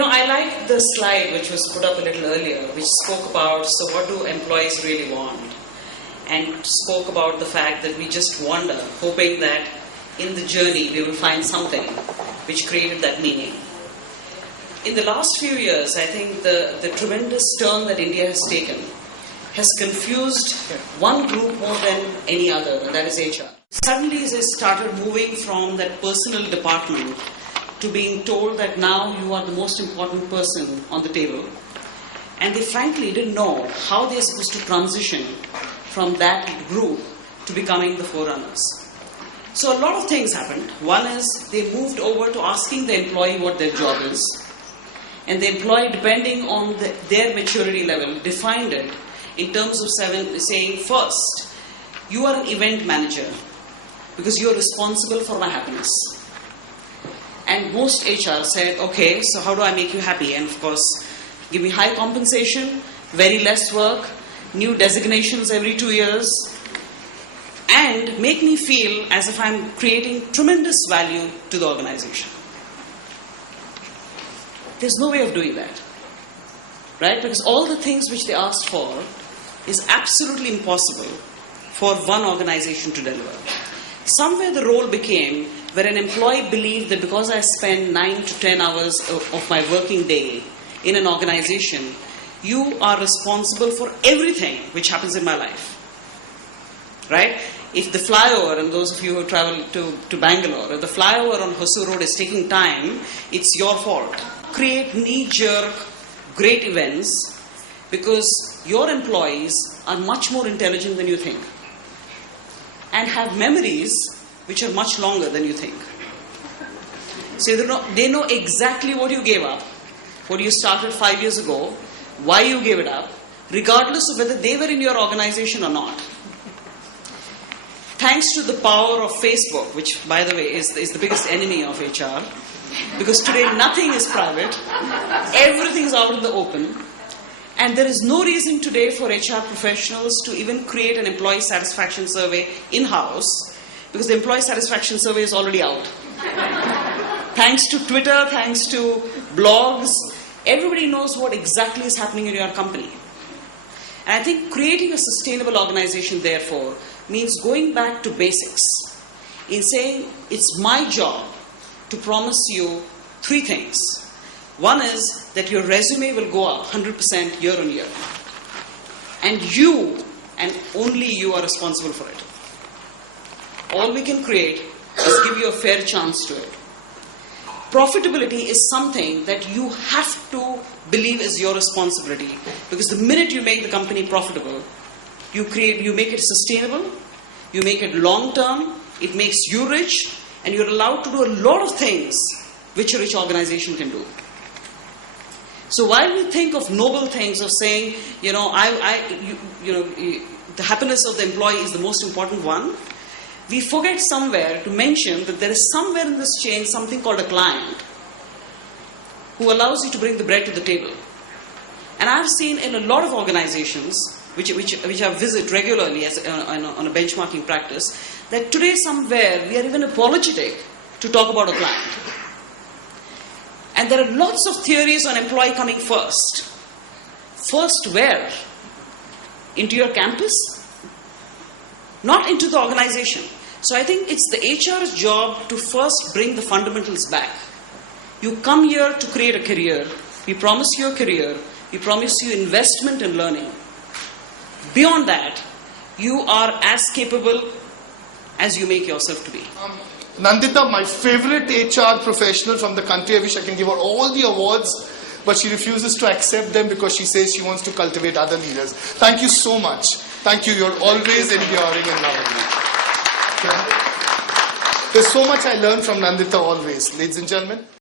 I like the slide which was put up a little earlier, which spoke about, so what do employees really want? And spoke about the fact that we just wander, hoping that in the journey we will find something which created that meaning. In the last few years, I think the tremendous turn that India has taken has confused one group more than any other, and that is HR. Suddenly they started moving from that personal department to being told that now you are the most important person on the table. And they frankly didn't know how they are supposed to transition from that group to becoming the forerunners. So a lot of things happened. One is they moved over to asking the employee what their job is. And the employee, depending on their maturity level, defined it in terms of saying, first, you are an event manager because you are responsible for my happiness. And most HR said, okay, so how do I make you happy? And of course, give me high compensation, very less work, new designations every 2 years, and make me feel as if I'm creating tremendous value to the organization. There's no way of doing that, right? Because all the things which they asked for is absolutely impossible for one organization to deliver. Somewhere the role became where an employee believed that because I spend 9 to 10 hours of my working day in an organization, you are responsible for everything which happens in my life, right? If the flyover, and those of you who travel to Bangalore, if the flyover on Hosur Road is taking time, it's your fault. Create knee-jerk great events because your employees are much more intelligent than you think and have memories which are much longer than you think. So they know exactly what you gave up, what you started 5 years ago, why you gave it up, regardless of whether they were in your organization or not. Thanks to the power of Facebook, which, by the way, is the biggest enemy of HR, because today nothing is private, everything is out in the open, and there is no reason today for HR professionals to even create an employee satisfaction survey in-house, because the employee satisfaction survey is already out. Thanks to Twitter, thanks to blogs, everybody knows what exactly is happening in your company. And I think creating a sustainable organization, therefore, means going back to basics in saying it's my job to promise you 3 things. One is that your resume will go up 100% year on year. And you, and only you, are responsible for it. All we can create is give you a fair chance to it. Profitability is something that you have to believe is your responsibility, because the minute you make the company profitable, you make it sustainable, you make it long term, it makes you rich, and you're allowed to do a lot of things which a rich organization can do. So while we think of noble things of saying, the happiness of the employee is the most important one, we forget somewhere to mention that there is somewhere in this chain something called a client who allows you to bring the bread to the table. And I've seen in a lot of organizations, which I visit regularly on a benchmarking practice, that today somewhere we are even apologetic to talk about a client. And there are lots of theories on employee coming first. First where? Into your campus? Not into the organization. So I think it's the HR's job to first bring the fundamentals back. You come here to create a career. We promise you a career. We promise you investment in learning. Beyond that, you are as capable as you make yourself to be. Nandita, my favorite HR professional from the country. I wish I can give her all the awards, but she refuses to accept them because she says she wants to cultivate other leaders. Thank you so much. Thank you. You're always enduring and lovely. Okay. There's so much I learn from Nandita always. Ladies and gentlemen.